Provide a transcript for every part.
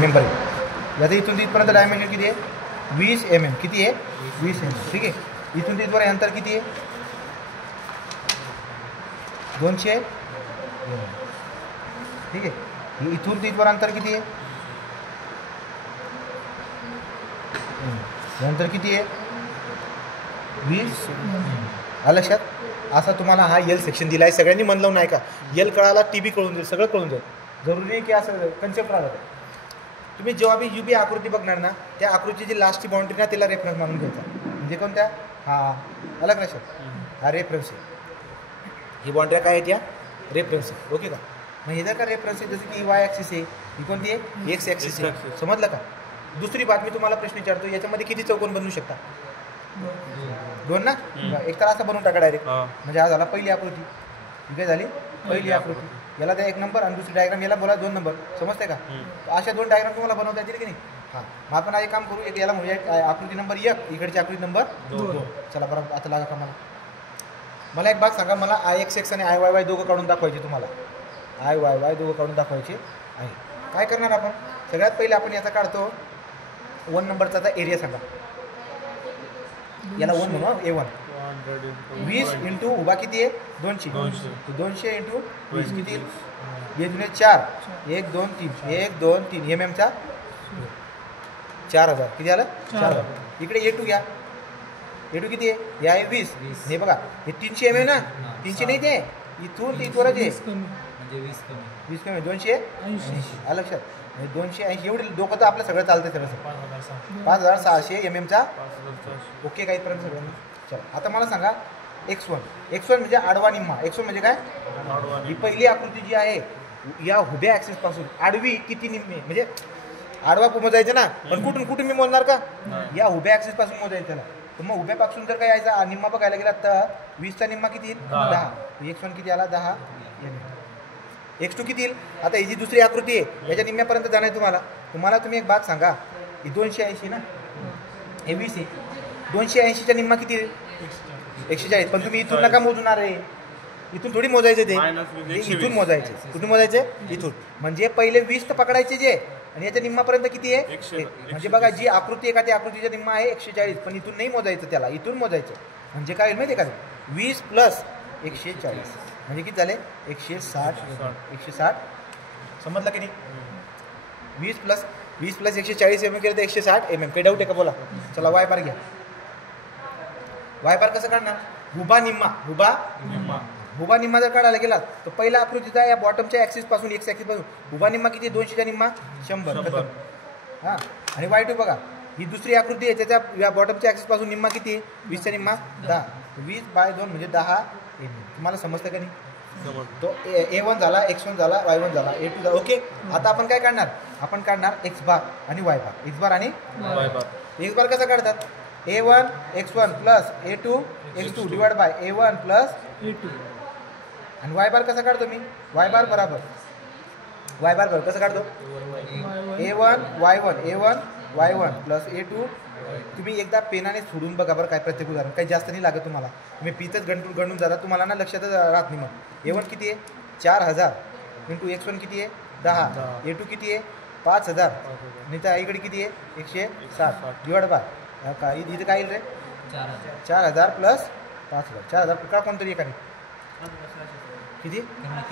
Member आहे. याचं इथून तिथपर्यंत डायमेन्शन किती आहे 20 mm. किती आहे 20 mm. ठीक आहे. इथून तिथपर्यंत अंतर किती आहे 200. ठीक आहे. इथून तिथपर्यंत अंतर किती आहे नंतर किती आहे 20. आलं लक्षात. असा तुम्हाला हा यल सेक्शन दिला आहे. सगळ्यांनी मन लावून ऐका. यल कळाला टीबी कळून जाईल सगळं कळून जाईल. जरुरी आहे की असं कन्सेप्ट राहतं. तुम्ही जेव्हा बी युबी आकृती बघणार ना त्या आकृतीची लास्टची बाउंड्री ना त्याला रेफरन्स मानून घ्यायचा. म्हणजे कोणत्या हा अलग लक्षात हा रेफरन्स आहे. ही बाउंड्री काय आहेत या रेफरन्स आहे. ओके का. मग हे जर का रेफरन्स आहे जसं की वाय ॲक्सिस आहे ही कोणती आहे एक्स ॲक्सिस आहे. समजलं का. दुसरी बात मी तुम्हाला प्रश्न विचारतो याच्यामध्ये किती चौकोन बनवू शकता 2 ना. एक तर असं बनवून टाका डायरेक्ट. म्हणजे हा झाला पहिली आकृती. ही काय झाली पहिली आकृती. याला द्या 1 नंबर आणि दुसरी डायग्राम याला बोला 2 नंबर. समजते का. अशा 2 डायग्राम तुम्हाला बनवता येतील की नाही. हां मग आपण एक काम करू. एक याला म्हणजे आकृती नंबर 1 इकडची आकृती नंबर 2. चला बरं आता लागा का मला एक बात सांगा. मला IXX आणि IYY दोघं काढून दाखवायचे तुम्हाला. IYY दोघं काढून दाखवायचे आहे. काय करणार आपण सगळ्यात पहिले आपण याचा काढतो 1 नंबरचा एरिया सांगा. याला 1 म्हणू A1. 20 इंटू उभा किती आहे 200. 200 इंटू 20 किती 4 1 2 3 1 2 3 MM चा 4000 किती आलं 4000. इकडे A2 घ्या. A2 किती आहे हे आहे 20. हे बघा हे 300 MM ना 300 नाही ते इथून इथवरच आहे 20 कमी 280 आलं लक्षात. 280 एवढे डोकं तर आपलं सगळं चालतं सगळं 5600 MM चा. ओके काहीपर्यंत सगळं. चला आता मला सांगा X1 म्हणजे आडवा निम्मा. X1 म्हणजे काय ही पहिली आकृती जी आहे या उभ्या ॲक्सिस पासून आडवी किती निम्मे म्हणजे आडवा मोजायचं ना. पण कुठून मी मोजणार का या उभ्या ॲक्सिस पासून मोजायचं त्याला. तर मग उभ्या पासून जर काय यायचा निम्मा बघायला गेला तर 20चा निम्मा किती येईल 10. X1 किती आला 10 MM. X2 किती येईल. आता ही जी दुसरी आकृती आहे याच्या निम्म्यापर्यंत जाणार तुम्हाला तुम्ही एक बात सांगा. ही 280 ना हे 20 आहे. 280च्या निम्मा किती 140. पण तुम्ही इथून नका मोजणार आहे. इथून थोडी मोजायचे ते इथून मोजायचे. कुठून मोजायचे इथून. म्हणजे पहिले 20 तर पकडायचे जे आणि याच्या निम्मापर्यंत किती आहे म्हणजे बघा जी आकृती आहे का त्या आकृतीचा निम्मा आहे 140. पण इथून नाही मोजायचं त्याला इथून मोजायचं. म्हणजे काय होईल माहिती आहे का 20 + 140 म्हणजे किती झाले 160. समजलं की नाही. 20 + 140 MM केलं तर 160 MM. काही डाऊट आहे का बोला. चला वाय बार घ्या. वाय बार कसं काढणार उभा निम्मा जर काढायला गेला तर पहिला आकृतीचा या बॉटमच्या ॲक्सिस पासून एक्स ॲक्सिस पासून उभा निम्मा किती 200चा निम्मा 100. हां आणि Y2 बघा ही दुसरी आकृती आहे त्याच्या या बॉटमच्या ॲक्सिस पासून निम्मा किती आहे 20चा निम्मा 10. 20/2 म्हणजे 10 MM. तुम्हाला समजतं का नाही. तो A1 झाला X1 झाला Y1 झाला A2 झाला. ओके. आता आपण काय काढणार आपण काढणार X बार आणि Y बार. X बार आणि Y बार. X बार कसा काढतात A1 X1 + A2 X2 / A1 + A2. आणि Y बार कसा काढतो मी Y बार बरोबर कसं काढतो A1 Y1 + A2. तुम्ही एकदा पेनाने सोडून बघा बरं काय प्रत्येक उदाहरण काही जास्त नाही लागत तुम्हाला. तुम्ही पीतच गणून जातात तुम्हाला ना लक्षातच राहत नाही. मग A1 किती आहे 4000 इंटू X1 किती आहे 10. A2 किती आहे 5000 आणि त्या आईकडे किती आहे 160 / का इथं काय येईल रे 4000 + 5000. 4000 का कोणतरी एकाने किती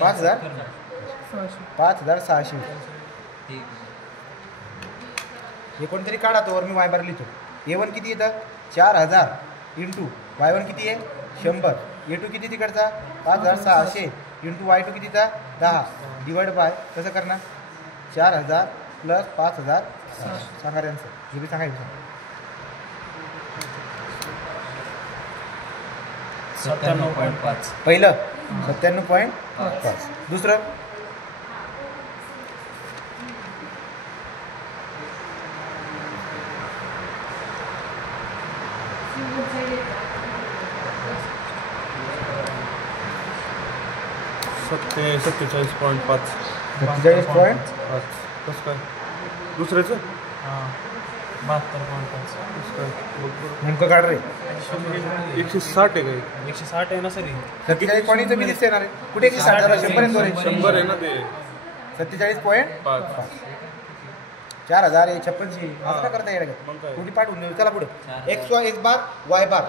5600. हे कोणतरी काढा तोवर मी Y बार लिहितो. A1 किती येतं 4000 इंटू Y1 किती आहे 100. A2 किती तिकडचा 5600 इंटू Y2 कितीचा 10 / कसं करणार 4000 + 5000. सांगा रे आन्सर. हे बी सांगायचं 97.5. पहिलं 97.5. दुसरं 47.5. 47.5. कसं काय दुसऱ्याचं 72.5. नेमकं काढ रे 160 आहे काय 160 आहे ना सर. 47.5 मी दिसते येणार आहे कुठे 160 100 100 आहे ना ते 47.5. 4000 5600 असं हा. का करता येईल मग काय? कुठे पाठवून देऊ चला पुढे एक्स बार वाय बार